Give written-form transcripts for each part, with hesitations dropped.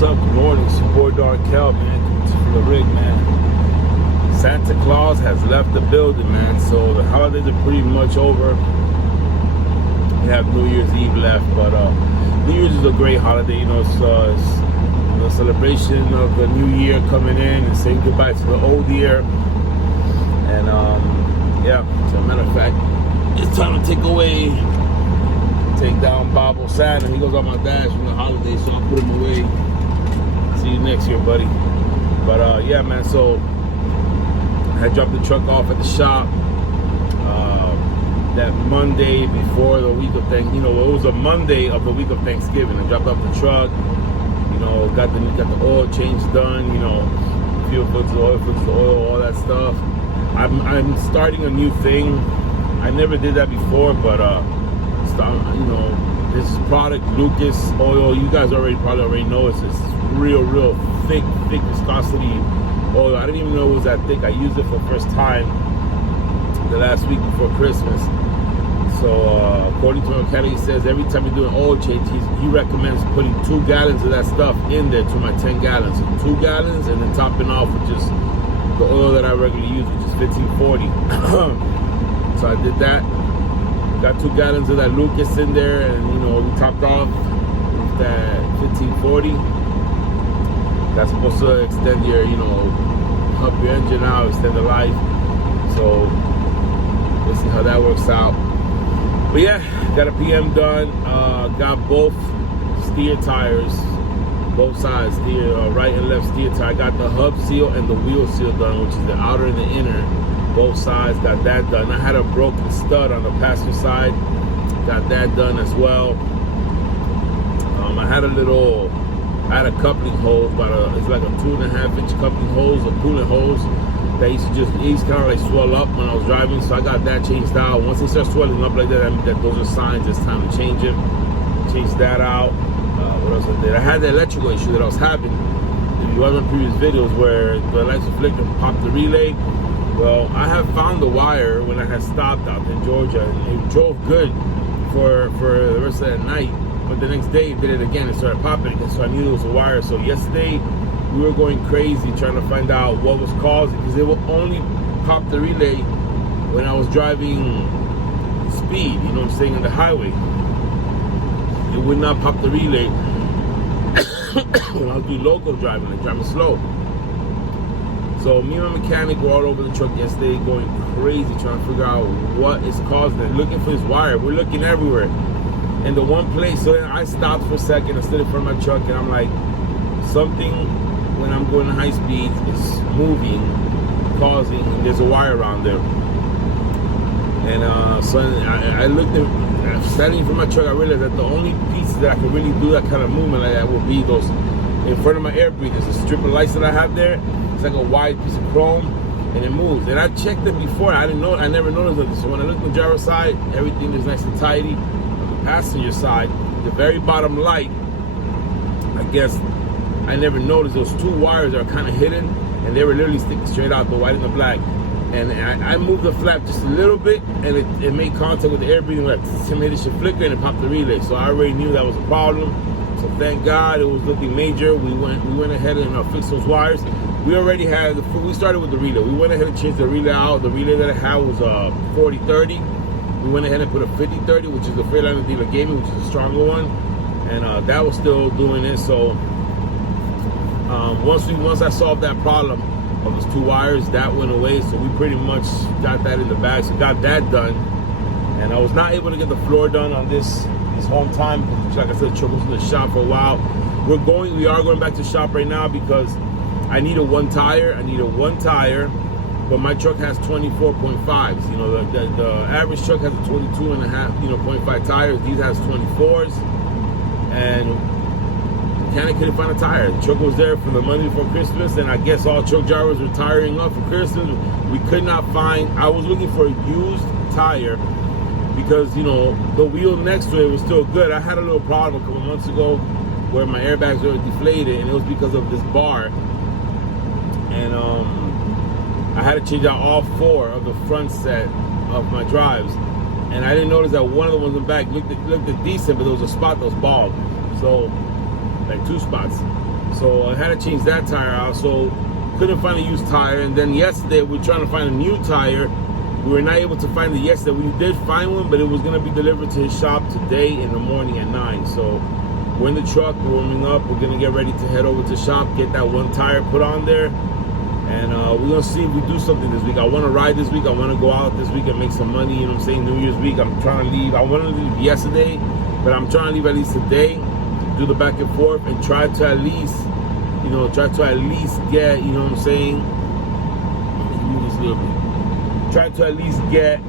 What's up? Good morning. It's your boy Darkel, man. To the rig, man. Santa Claus has left the building, man. So the holidays are pretty much over. We have New Year's Eve left, but New Year's is a great holiday. You know, it's a celebration of the new year coming in and saying goodbye to the old year. And yeah, as a matter of fact, it's time to take down Bob Santa. He goes on my dash from the holidays, so I'll put him away. See you next year, buddy. But yeah, man, so I dropped the truck off at the shop that Monday before the week of Thanksgiving. You know, it was a Monday of the week of Thanksgiving. I dropped off the truck, you know, got the oil change done, you know, fuel filters, oil, all that stuff. I'm starting a new thing. I never did that before, but you know, this product, Lucas oil, you guys probably already know it's this real thick viscosity oil. I didn't even know it was that thick. I used it for the first time the last week before Christmas. So according to my mechanic, he says every time you do an oil change, he recommends putting 2 gallons of that stuff in there to my 10 gallons. So 2 gallons and then topping off with just the oil that I regularly use, which is 1540. So I did that. Got 2 gallons of that Lucas in there, and you know, we topped off with that 1540. That's supposed to extend your, you know, help your engine out, extend the life. So we'll see how that works out. But yeah, got a PM done. Got both steer tires, both sides, steer right and left steer tire. Got the hub seal and the wheel seal done, which is the outer and the inner. Both sides, got that done. I had a broken stud on the passenger side, got that done as well. I had a coupling hose, it's like a 2.5-inch coupling hose, a coolant hose that used to kind of like swell up when I was driving, so I got that changed out. Once they start swelling up like that, I mean that those are signs it's time to change it. Change that out. What else I did? I had the electrical issue that I was having. If you watch my previous videos where the lights were flickering, popped the relay. Well, I have found the wire when I had stopped out in Georgia, and it drove good for the rest of that night. But the next day, it did it again and started popping again, so I knew it was a wire. So yesterday, we were going crazy trying to find out what was causing, because it will only pop the relay when I was driving speed, you know what I'm saying, on the highway. It would not pop the relay when I was doing local driving, like driving slow. So me and my mechanic were all over the truck yesterday going crazy trying to figure out what is causing it, looking for this wire. We're looking everywhere. And the one place, so then I stopped for a second, I stood in front of my truck, and I'm like, something when I'm going at high speeds is moving, causing, and there's a wire around there. And so I looked at, standing in front of my truck, I realized that the only pieces that I could really do that kind of movement like that would be those in front of my air breathers, the strip of lights that I have there. It's like a wide piece of chrome, and it moves. And I checked it before. I never noticed it. So when I look on the driver's side, everything is nice and tidy. On the passenger side, the very bottom light, I guess I never noticed those 2 wires that are kind of hidden, and they were literally sticking straight out, the white and the black. And I moved the flap just a little bit, and it made contact with the air breathing, like it made it should flicker, and it popped the relay. So I already knew that was a problem. So thank God it was nothing major. We went ahead and fixed those wires. We already had we started with the relay. We went ahead and changed the relay out. The relay that I had was a 4030. We went ahead and put a 5030, which is the Freightliner dealer gave me, which is a stronger one, and that was still doing it. So once I solved that problem of those 2 wires, that went away. So we pretty much got that in the bag. So got that done, and I was not able to get the floor done on this home time because, like I said, the truck was in the shop for a while. We are going back to the shop right now because I need a 1 tire. But my truck has 24.5s. You know, the average truck has a 22.5, 0.5 tires. These has 24s, and the mechanic couldn't find a tire. The truck was there for the Monday before Christmas, and I guess all truck drivers were tiring up for Christmas. We could not find. I was looking for a used tire because, you know, the wheel next to it was still good. I had a little problem a couple months ago where my airbags were deflated, and it was because of this bar. And I had to change out all 4 of the front set of my drives, and I didn't notice that one of the ones in the back looked decent, but there was a spot that was bald. So like 2 spots. So I had to change that tire out. So couldn't find a used tire. And then yesterday we were trying to find a new tire. We were not able to find it yesterday. We did find one, but it was gonna be delivered to his shop today in the morning at 9. So we're in the truck, warming up. We're gonna get ready to head over to the shop, get that one tire put on there. And we're gonna see if we do something this week. I wanna ride this week. I wanna go out this week and make some money, you know what I'm saying? New Year's week, I'm trying to leave. I wanted to leave yesterday, but I'm trying to leave at least today, do the back and forth, and try to at least, get, you know what I'm saying? Try to at least get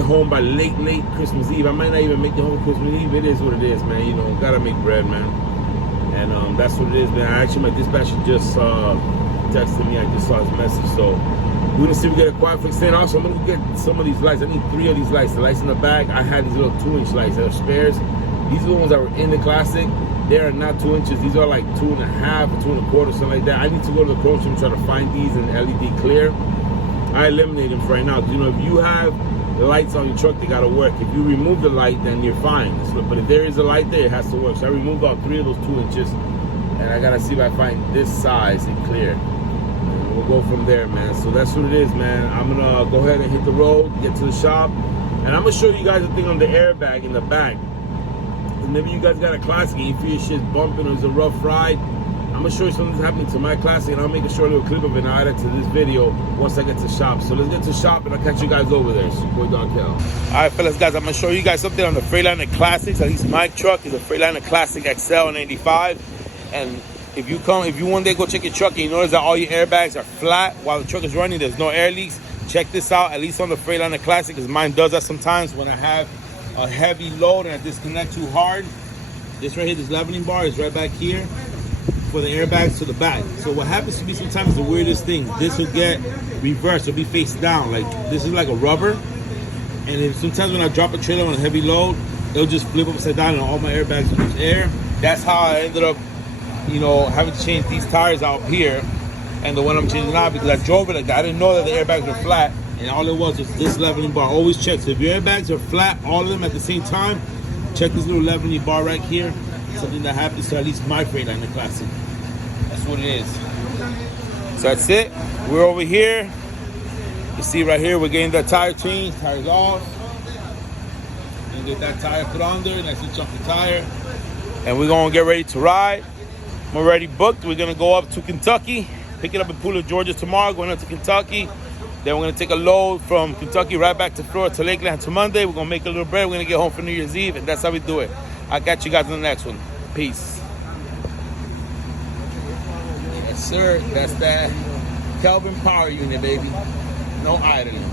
home by late Christmas Eve. I might not even make it home Christmas Eve. It is what it is, man. You know, gotta make bread, man. And that's what it is, man. Actually, my dispatcher just texted me. I just saw his message. So we're gonna see if we get a quiet fix in. Also, I'm gonna get some of these lights. I need 3 of these lights. The lights in the back, I had these little 2-inch lights that are spares. These are the ones that were in the Classic. They are not 2 inches. These are like 2.5 or 2 1/4, something like that. I need to go to the Chrome and try to find these in LED clear. I eliminate them for right now. You know, if you have the lights on your truck, they gotta work. If you remove the light, then you're fine. So, but if there is a light there, it has to work. So I removed about 3 of those 2 inches, and I gotta see if I find this size in clear. And we'll go from there, man. So that's what it is, man. I'm gonna go ahead and hit the road, get to the shop, and I'm gonna show you guys the thing on the airbag in the back. And maybe you guys got a Classic and you feel your shit's bumping or it's a rough ride. I'm gonna show you something that's happening to my Classic, and I'll make a short little clip of it and I'll add it to this video once I get to the shop. So let's get to the shop and I'll catch you guys over there. It's your boy Don Cal. Alright fellas, guys, I'm gonna show you guys something on the Freightliner Classics. At least my truck is a Freightliner Classic XL 95. And if you one day go check your truck and you notice that all your airbags are flat while the truck is running, there's no air leaks, check this out, at least on the Freightliner Classic, because mine does that sometimes when I have a heavy load and I disconnect too hard. This right here, this leveling bar is right back here for the airbags to the back. So what happens to me sometimes is the weirdest thing. This will get reversed, it'll be face down. Like this is like a rubber. And then sometimes when I drop a trailer on a heavy load, it'll just flip upside down and all my airbags will lose air. That's how I ended up, you know, having to change these tires out here and the one I'm changing out, because I drove it like that. I didn't know that the airbags were flat, and all it was this leveling bar. Always check. So if your airbags are flat, all of them at the same time, check this little leveling bar right here. Something that happens to at least my Freightliner Classic. That's what it is. So that's it. We're over here. You see right here, we're getting that tire changed. Tire's off. And get that tire put on there. Nice and chunky tire. And we're gonna get ready to ride. I'm already booked. We're gonna go up to Kentucky, pick it up in Pooler, Georgia tomorrow. Going up to Kentucky. Then we're gonna take a load from Kentucky right back to Florida to Lakeland to We're gonna make a little bread. We're gonna get home for New Year's Eve, and that's how we do it. I'll catch you guys in the next one. Peace. Yes, sir. That's that Kelvin power unit, baby. No idling.